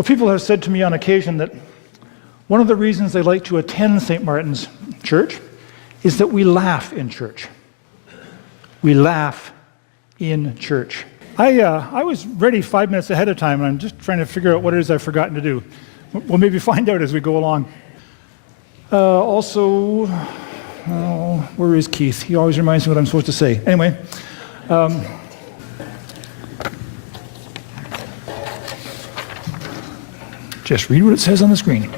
Well, people have said to me on occasion that one of the reasons they like to attend St. Martin's Church is that we laugh in church. We laugh in church. I was ready 5 minutes ahead of time, and I'm just trying to figure out what it is I've forgotten to do. We'll maybe find out as we go along. Where is Keith? He always reminds me what I'm supposed to say. Anyway, just read what it says on the screen.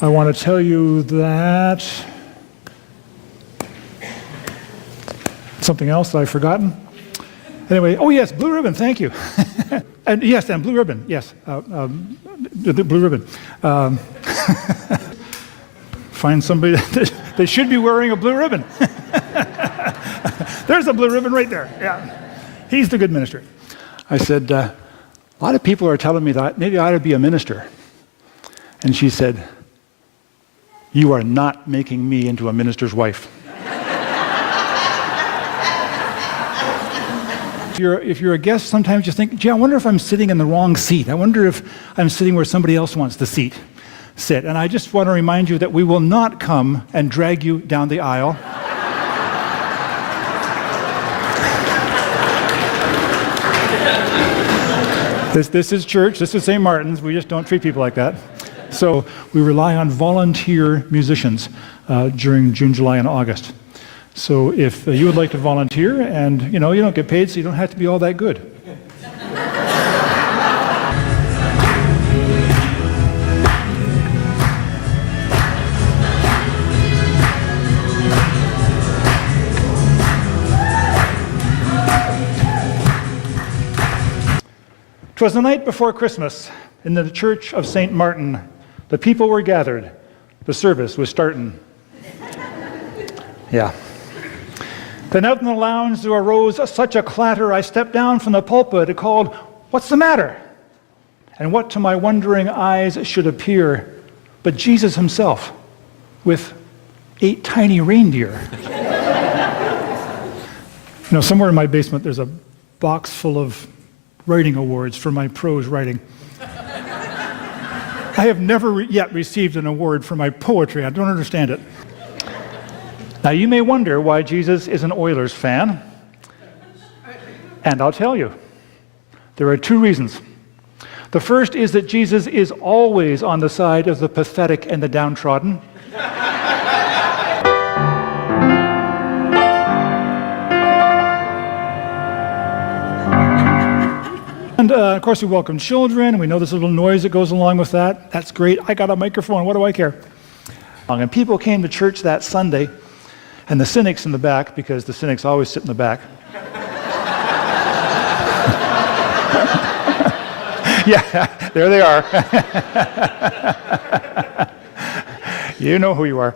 I want to tell you that something else that I've forgotten. Anyway, oh yes, blue ribbon, thank you. And yes, and blue ribbon, yes, the blue ribbon. Find somebody that should be wearing a blue ribbon. There's a blue ribbon right there, yeah. He's the good minister. I said, a lot of people are telling me that maybe I ought to be a minister. And she said, you are not making me into a minister's wife. If you're a guest, sometimes you think, gee, I wonder if I'm sitting in the wrong seat. I wonder if I'm sitting where somebody else wants to sit. And I just want to remind you that we will not come and drag you down the aisle. This is church. This is St. Martin's. We just don't treat people like that. So we rely on volunteer musicians during June, July, and August. So if you would like to volunteer, and you don't get paid, so you don't have to be all that good. "'Twas the night before Christmas, in the church of St. Martin. The people were gathered. The service was starting." Yeah. "Then out in the lounge there arose such a clatter, I stepped down from the pulpit and called, 'What's the matter?' And what to my wondering eyes should appear but Jesus himself with 8 tiny reindeer." Somewhere in my basement there's a box full of writing awards for my prose writing. I have never yet received an award for my poetry. I don't understand it. Now, you may wonder why Jesus is an Oilers fan, and I'll tell you. There are 2 reasons. The first is that Jesus is always on the side of the pathetic and the downtrodden. And of course, we welcome children. We know there's a little noise that goes along with that. That's great. I got a microphone. What do I care? And people came to church that Sunday, and the cynics in the back, because the cynics always sit in the back. Yeah, there they are. You know who you are.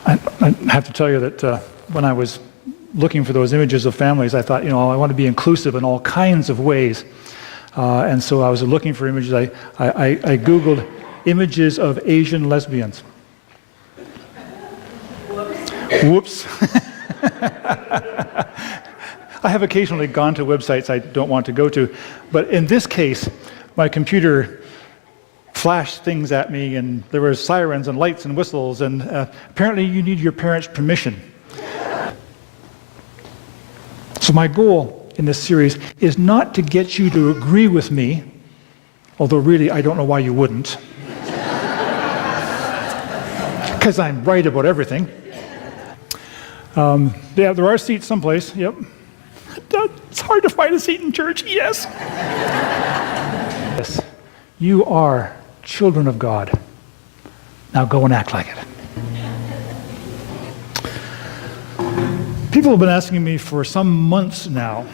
I have to tell you that when I was looking for those images of families, I thought, I want to be inclusive in all kinds of ways. And so I was looking for images. I Googled images of Asian lesbians. Whoops. I have occasionally gone to websites I don't want to go to, but in this case, my computer flashed things at me, and there were sirens and lights and whistles, and apparently you need your parents' permission. So my goal in this series is not to get you to agree with me, although really I don't know why you wouldn't, because I'm right about everything. Yeah, there are seats someplace, yep. It's hard to find a seat in church, yes. Yes, you are children of God. Now go and act like it. People have been asking me for some months now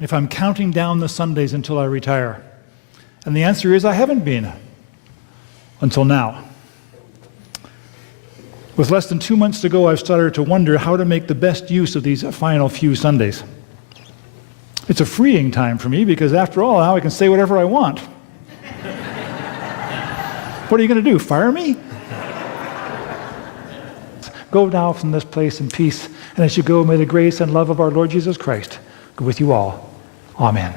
if I'm counting down the Sundays until I retire. And the answer is I haven't been until now. With less than 2 months to go, I've started to wonder how to make the best use of these final few Sundays. It's a freeing time for me because, after all, now I can say whatever I want. What are you going to do, fire me? Go now from this place in peace, and as you go, may the grace and love of our Lord Jesus Christ go with you all. Amen.